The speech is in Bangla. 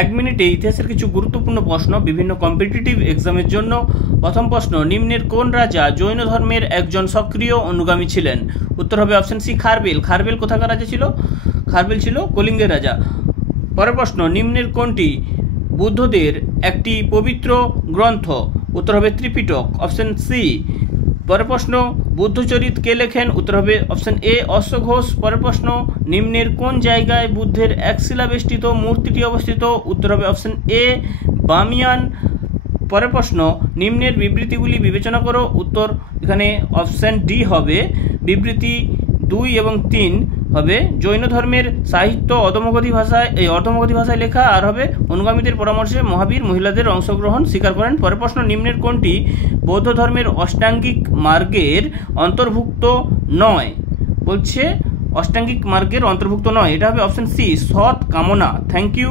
এক মিনিটে ইতিহাসের কিছু গুরুত্বপূর্ণ প্রশ্ন বিভিন্ন কম্পিটিটিভ এক্সামের জন্য। প্রথম প্রশ্ন, নিম্নের কোন রাজা জৈন ধর্মের একজন সক্রিয় অনুগামী ছিলেন? উত্তর হবে অপশন সি, খারবেল। খারবেল কোথাকার রাজা ছিল? খারবেল ছিল কলিঙ্গের রাজা। পরের প্রশ্ন, নিম্নের কোনটি বুদ্ধদের একটি পবিত্র গ্রন্থ? উত্তর হবে ত্রিপিটক, অপশন সি। পরের প্রশ্ন, বুদ্ধচরিত কে লেখেন? উত্তর হবে অপশন এ, অশ্বঘোষ। পরের প্রশ্ন, নিম্নের কোন জায়গায় বুদ্ধের এক শিলাবেষ্টিত মূর্তিটি অবস্থিত? উত্তর হবে অপশন এ, বামিয়ান। পরের প্রশ্ন, নিম্নের বিবৃতিগুলি বিবেচনা করো। উত্তর এখানে অপশন ডি হবে, বিবৃতি 2 এবং 3 হবে জৈন ধর্মের সাহিত্য অর্ধমগধী ভাষায় লেখা, আর হবে অনুগামীদের পরামর্শে মহাবীর মহিলাদের অংশগ্রহণ স্বীকার করেন। পরের প্রশ্ন, নিম্নের কোনটি বৌদ্ধ ধর্মের অষ্টাঙ্গিক মার্গের অন্তর্ভুক্ত নয়? বলছে অষ্টাঙ্গিক মার্গের অন্তর্ভুক্ত নয়, এটা হবে অপশন সি, সৎ কামনা। Thank you.